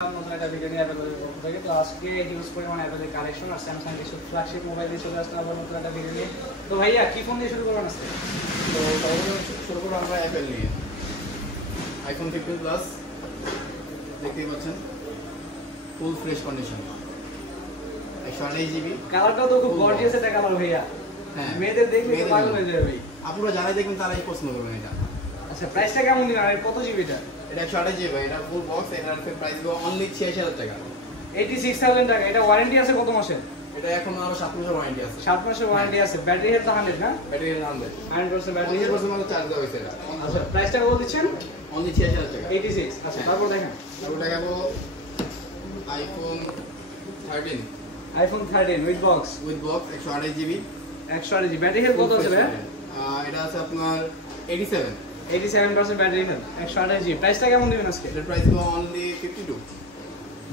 নতুন একটা ভিডিও নিয়ে অ্যাভেলেবল করতে থাকি। তো আজকে হিউজ পরিমাণ অ্যাভেলেবল কালেকশন আর স্যামসাং কিছু ফ্ল্যাগশিপ মোবাইল দিয়ে চলে আসতে আবার নতুন একটা ভিডিও নিয়ে। তো ভাইয়া কি ফোন দিয়ে শুরু করবেন আজকে? তো শুরু করবো আমরা অ্যাপেল নিয়ে। আইফোন 15 প্লাস দেখতেই পাচ্ছেন, ফুল ফ্রেশ কন্ডিশন, 128 জিবি। কালারটাও তো খুব গর্জিয়াস একটা কালার ভাইয়া। হ্যাঁ, মেয়েদের দেখলে তো পাগল হয়ে যাবে ভাই। আপনারা যারা দেখবেন তারাই পছন্দ করবেন এটা। আচ্ছা, প্রাইসটা কেমন দিবেন আর কত জিবি এটা? এটা 128 জিবি ভাই, এটা ফুল বক্স। এটার প্রাইস হবে অনলি 86,000 টাকা। 86,000 টাকা। এটা ওয়ারেন্টি আছে কত মাসের? এটা এখন আরো 7 মাসের ওয়ারেন্টি আছে। 7 মাসের ওয়ারেন্টি আছে। ব্যাটারি হেলথ 100 না? Battery 100 100% battery health. 100% মানে চার্জ দেওয়া হয়েছে এটা। আচ্ছা, প্রাইসটা কত দিচ্ছেন? অনলি 86,000 টাকা। 86। আচ্ছা, তারপর দেখেন। তারপর দেখাবো iPhone 13 with box 128 GB. 128 GB. Battery health কত আছে ভাই? এটা আছে আপনার 87। 87% ব্যাটারি হেলথ, 128 জিবি। প্রাইসটা কেমন দিবেন আজকে? এটার প্রাইস হবে অনলি 52।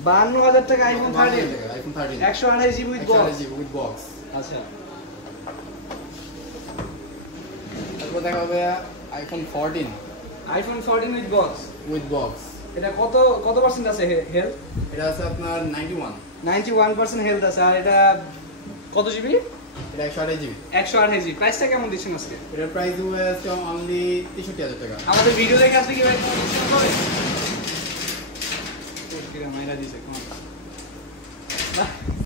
52,000 টাকা iPhone 13। IPhone 13 128 GB with box. 128 GB with box. আচ্ছা, তারপর দেখা হবে iPhone 14 with box. With box. এটা কত পার্সেন্ট আছে হেলথ? এটা আছে আপনার 91। 91% হেলথ আছে। আর এটা কত জিবি? এটা 128 জিবি। 128 জিবি। প্রাইসটা কেমন দিচ্ছেন আজকে? এটার প্রাইস হচ্ছে অনলি 63,000 টাকা। আমাদের ভিডিও দেখে আসলে কি ভাই কোনো ডিসকাউন্ট হবে? 60 টাকা মাইরা দিছে কোন